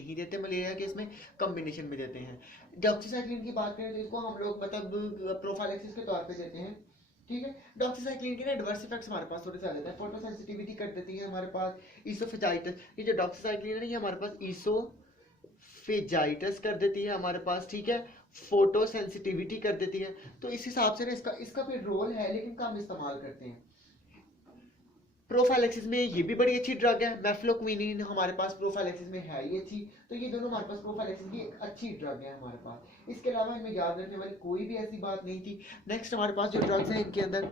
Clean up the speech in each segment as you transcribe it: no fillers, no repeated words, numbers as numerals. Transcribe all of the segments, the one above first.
नहीं देते, malaria case में कम्बिनेशन में देते हैं। डॉक्सीसाइक्लिन की बात करें तो इसको हम लोग मतलब प्रोफाइलेक्सिस के तौर पे देते हैं। ठीक है, डॉक्सीसाइक्लिन के ना एडवर्स इफेक्ट्स हमारे पास थोड़े से आ जाते हैं। फोटो सेंसिटिविटी कर देती है हमारे पास, ईसोफेजाइटिस, ये जो डॉक्सीसाइक्लिन है ना ये हमारे पास ईसोफेजाइटिस कर देती है हमारे पास। ठीक है, फोटो सेंसिटिविटी कर देती है। तो इस हिसाब से ना इसका इसका भी रोल है, लेकिन कम इस्तेमाल करते हैं। प्रोफाइलेक्सिस में ये भी बड़ी अच्छी ड्रग है, मेफ्लोक्विनिन हमारे पास प्रोफाइलेक्सिस में है ये अच्छी। तो ये दोनों हमारे पास प्रोफाइलेक्सिस की एक अच्छी ड्रग है हमारे पास। इसके अलावा इनमें याद रखने वाली कोई भी ऐसी बात नहीं थी। नेक्स्ट हमारे पास जो ड्रग्स हैं इनके अंदर,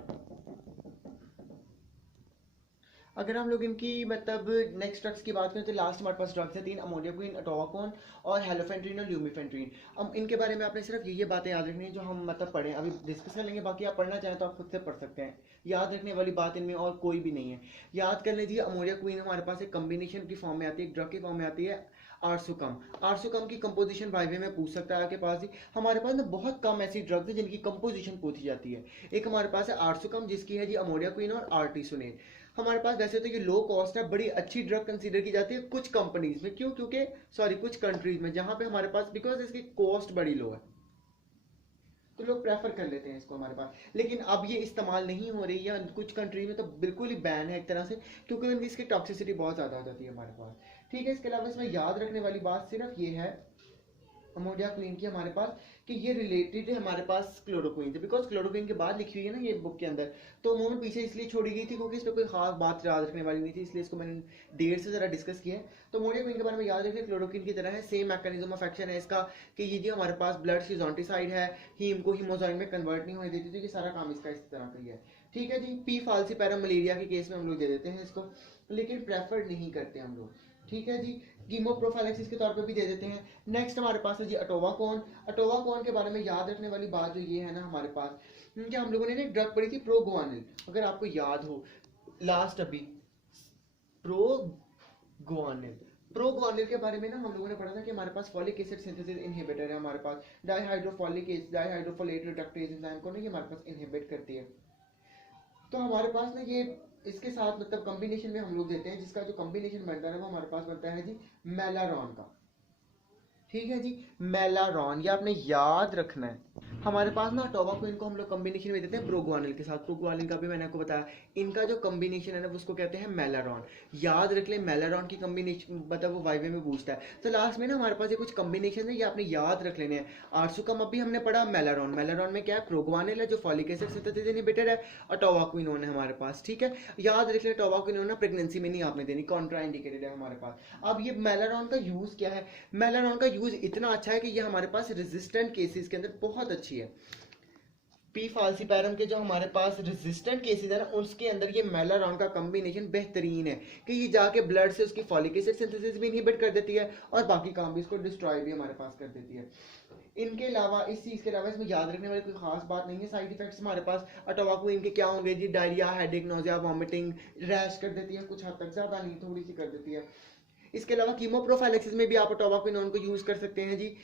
अगर हम लोग इनकी मतलब नेक्स्ट ड्रग्स की बात करें तो लास्ट हमारे पास ड्रग्स है 3, अमोडियाक्विन, अटोवाकोन और हेलोफेंट्रिन और ल्यूमीफेंट्रिन। अब इनके बारे में आपने सिर्फ ये बातें याद रखनी है जो हम मतलब पढ़े, अभी डिस्कस कर लेंगे। बाकी आप पढ़ना चाहें तो आप खुद से पढ़ सकते हैं। याद रखने वाली बात इनमें और कोई भी नहीं है। याद कर लीजिए, अमोडियाक्विन हमारे पास एक कम्बिनेशन की फॉर्म में आती है, एक ड्रग की फॉर्म में आती है। आर्सुकम, आर्सुकम की कंपोजिशन वाइवे में पूछ सकता है आपके पास ही। हमारे पास ना बहुत कम ऐसी ड्रग्स है जिनकी कंपोजिशन पूछी जाती है। एक हमारे पास है आर्सुकम जिसकी है जी अमोडियाक्विन और आर्टिसोनेट। हमारे पास वैसे तो ये लो कॉस्ट है, बड़ी अच्छी ड्रग कंसीडर की जाती है कुछ कंपनीज में। क्यों? क्योंकि सॉरी कुछ कंट्रीज में, जहां पे हमारे पास बिकॉज इसकी कॉस्ट बड़ी लो है तो लोग प्रेफर कर लेते हैं इसको हमारे पास। लेकिन अब ये इस्तेमाल नहीं हो रही है, कुछ कंट्री में तो बिल्कुल ही बैन है एक तरह से, क्योंकि इसकी टॉक्सिसिटी बहुत ज़्यादा हो जाती है हमारे पास। ठीक है, इसके अलावा इसमें याद रखने वाली बात सिर्फ ये है अमोडियाक्विन की हमारे पास कि ये रिलेटेड है हमारे पास क्लोरोक्विन से, बिकॉज क्लोरोक्विन के बाद लिखी हुई है ना ये बुक के अंदर, तो उन्होंने पीछे इसलिए छोड़ी गई थी क्योंकि इसमें कोई खास बात याद रखने वाली नहीं थी, इसलिए इसको मैंने देर से ज़रा डिस्कस किया है। तो अमोडियाक्विन के बारे में याद रखें, क्लोरोक्विन की तरह है, सेम मैकेनिज्म ऑफ एक्शन है इसका कि ये जी हमारे पास ब्लड सिजोंटिसाइड है, हीम को हीमोजाइम में कन्वर्ट नहीं होने देती, तो ये सारा काम इसका इस तरह का ही है। ठीक है जी, पी फाल्सीपैरम मलेरिया के केस में हम लोग दे देते हैं इसको, लेकिन प्रेफर नहीं करते हम लोग। ठीक है जी, कीमोप्रोफाइलेक्सिस के तौर पे भी दे देते हैं। नेक्स्ट हमारे पास है जी अटोवाकोन। अटोवाकोन के बारे में याद रखने वाली बात जो ये है ना हमारे पास, कि हम लोगों ने एक ड्रग पढ़ी थी प्रोगुआनिल, अगर आपको याद हो लास्ट अभी प्रोगुआनिल, प्रोगुआनिल के बारे में ना हम लोगों ने पढ़ा था कि हमारे पास फॉलिक एसिड सिंथेसिस इनहिबिटर है हमारे पास, डाइहाइड्रोफोलिक एसिड डाइहाइड्रोफोलेट रिडक्टेज एंजाइम को ना ये हमारे पास इनहिबिट करती है। तो हमारे पास ना ये इसके साथ मतलब कॉम्बिनेशन में हम लोग देते हैं, जिसका जो कॉम्बिनेशन बनता है वो हमारे पास बनता है जी मेलारॉन का। ठीक है जी, मेलारॉन, ये आपने याद रखना है। हमारे पास ना टोबाको इनको हम लोग कॉम्बिनेशन में देते हैं प्रोगुआनिल के साथ। प्रोगुआनिल का भी मैंने आपको बताया, इनका जो कॉम्बिनेशन है ना उसको कहते हैं मेलारॉन। याद रख ले, मेलारॉन की कॉम्बिनेशन मतलब वो वाइवे में पूछता है। तो लास्ट में ना हमारे पास ये कुछ कॉम्बिनेशन है, ये आपने याद रख लेने हैं। आर्सुकम अभी हमने पढ़ा, मेलारॉन, मेलारॉन में क्या है, प्रोगुआनिल है जो फॉलिक एसिड सिंथेसिस इनहिबिटर है, और टोबाक्विनोन है हमारे पास। ठीक है, याद रख ले, टोबाक्विनोन ना प्रेगनेंसी में नहीं आपने देनी, कॉन्ट्रा इंडिकेटेड है हमारे पास। अब ये मेलारॉन का यूज क्या है, मेलारॉन का यूज इतना अच्छा है कि ये हमारे पास रेजिस्टेंट केसेस के अंदर बहुत अच्छी है। पी फाल्सीपैरम के जो हमारे पास रेजिस्टेंट केसेस है ना उसके अंदर ये मेलारॉन का कॉम्बिनेशन बेहतरीन है कि ये जाके ब्लड से उसकी फॉलिक एसिड सिंथेसिस भी इनहिबिट कर देती है और बाकी काम भी इसको डिस्ट्रॉय भी हमारे पास कर देती है। इनके अलावा इस चीज के अलावा इसमें याद रखने वाली कोई खास बात नहीं है। साइड इफेक्ट्स हमारे पास अटोवाको इनके क्या होंगे जी, diarrhoea, headache, nausea, vomiting, rash कर देती है कुछ हद तक, ज्यादा नहीं, थोड़ी सी कर देती है। इसके अलावा कीमोप्रोफाइलेक्सिस में भी आप अटोवाक्विनोन को यूज कर सकते हैं जी,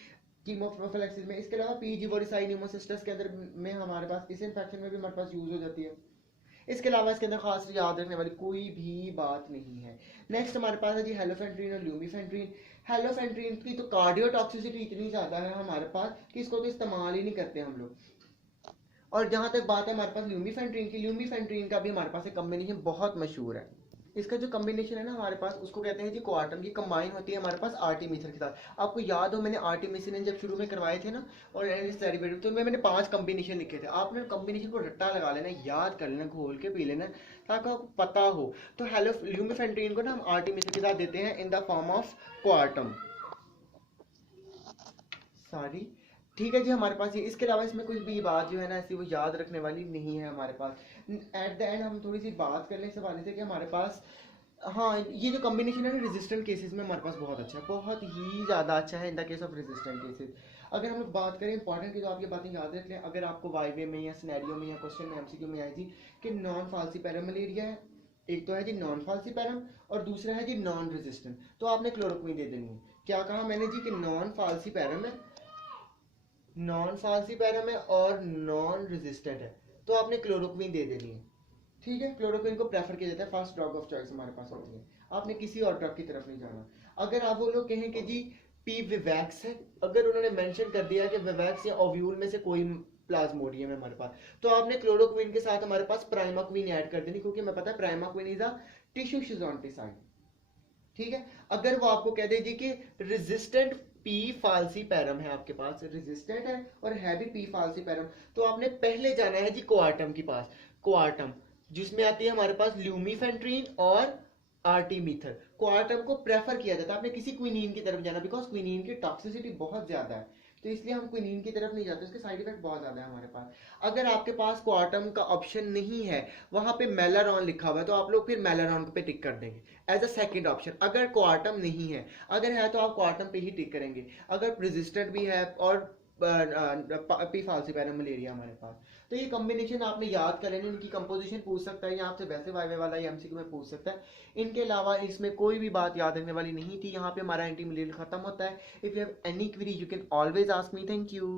कीमोप्रोफिलैक्सिस में। इसके अलावा पीजीवोरिसाइड न्यूमोसिस्टस के अंदर में हमारे पास इस इन्फेक्शन में भी हमारे पास यूज हो जाती है। इसके अलावा इसके अंदर खास याद रखने वाली कोई भी बात नहीं है। नेक्स्ट हमारे पास है जी हेलोफेंट्रिन और ल्यूमीफेंट्रिन। हेलोफेंट्रिन की तो कार्डियोटॉक्सिसिटी इतनी ज्यादा है हमारे पास कि इसको तो इस्तेमाल ही नहीं करते हम लोग। और जहां तक बात है हमारे पास ल्यूमीफेंट्रिन की, ल्यूमीफेंट्रिन का भी हमारे पास एक कॉम्बिनेशन बहुत मशहूर है। इसका जो कॉम्बिनेशन है ना हमारे पास उसको कहते हैं जी क्वार्टम, की कंबाइन होती है हमारे पास आर्टिमिथर के साथ। आपको याद हो मैंने आर्टिमिसिन जब शुरू में करवाए थे ना और डेरिवेटिव, तो मैंने 5 कॉम्बिनेशन लिखे थे। आपने कॉम्बिनेशन को रट्टा लगा लेना, याद कर लेना, घोल के पी लेना ताकि आपको पता हो। तो हेलो ल्यूमिफेंट्रिन को ना हम आर्टिमिथर के साथ देते हैं इन द फॉर्म ऑफ क्वार्टम, सॉरी। ठीक है जी, हमारे पास ये, इसके अलावा इसमें कुछ भी बात जो है ना ऐसी वो याद रखने वाली नहीं है हमारे पास। एट द एंड हम थोड़ी सी बात कर लें इस हवाले से कि हमारे पास, हाँ, ये जो कॉम्बिनेशन है ना रेजिस्टेंट केसेस में हमारे पास बहुत अच्छा है, बहुत ही ज़्यादा अच्छा है in the case of resistant cases. अगर हम लोग बात करें इंपॉर्टेंट की, तो आप ये बातें याद रख लें अगर आपको वाइवे में या सिनेरियो में या क्वेश्चन में एमसीक्यू में आई थी कि नॉन फाल्सीपैरम मलेरिया है, एक तो है जी नॉन फाल्सीपैरम और दूसरा है जी नॉन रेजिस्टेंट, तो आपने क्लोरोक्विन दे देनी है। क्या कहा मैंने जी कि नॉन फाल्सीपैरम है, नॉन फाल्सीपैरम है और नॉन रेजिस्टेंट है, तो आपने क्लोरोक्विन दे देनी है। ठीक है, क्लोरोक्विन को प्रेफर किया जाता है, फर्स्ट ड्रग ऑफ चॉइस हमारे पास होती है, आपने किसी और ड्रग की तरफ नहीं जाना। अगर आप वो लोग कहें कि जी पी विवैक्स है, अगर उन्होंने मेंशन कर दिया कि विवैक्स या ओव्यूल में से कोई प्लाज्मोडियम है हमारे पास, तो आपने क्लोरोक्विन के साथ हमारे पास प्राइमाक्विन ऐड कर देनी, क्योंकि मैं पता है प्राइमाक्विन इज अ टिश्यू शिजोंटिसाइड। ठीक है, अगर वो आपको कह दे जी कि रेजिस्टेंट पी फाल्सी पैरम है, आपके पास रेजिस्टेंट है और है भी पी फाल्सी पैरम, तो आपने पहले जाना है जी कोआर्टम के पास। कोआर्टम जिसमें आती है हमारे पास ल्यूमीफेंट्रीन और आर्टीमीथर। कोआर्टम को प्रेफर किया जाता है, आपने किसी क्विनीन की तरफ जाना, बिकॉज क्विनीन की टॉक्सिसिटी बहुत ज्यादा है, तो इसलिए हम क्विनीन की तरफ नहीं जाते, उसके साइड इफेक्ट बहुत ज्यादा है हमारे पास। अगर आपके पास कोआर्टम का ऑप्शन नहीं है, वहां पे मेलारॉन लिखा हुआ है, तो आप लोग फिर मेलारॉन पे टिक कर देंगे एज अ सेकंड ऑप्शन। अगर कोआर्टम नहीं है, अगर है तो आप कोआर्टम पे ही टिक करेंगे। अगर रेजिस्टेंट भी है और पी फाल्सीपैरम मलेरिया हमारे पास, तो ये कॉम्बिनेशन आपने याद कर लेना, इनकी कंपोजिशन पूछ सकता है, या आपसे वैसे वाइवे वाला या एमसीक्यू में पूछ सकता है। इनके अलावा इसमें कोई भी बात याद रखने वाली नहीं थी। यहाँ पे हमारा एंटी मलेरियल खत्म होता है। If you have any query you can always ask me. Thank you.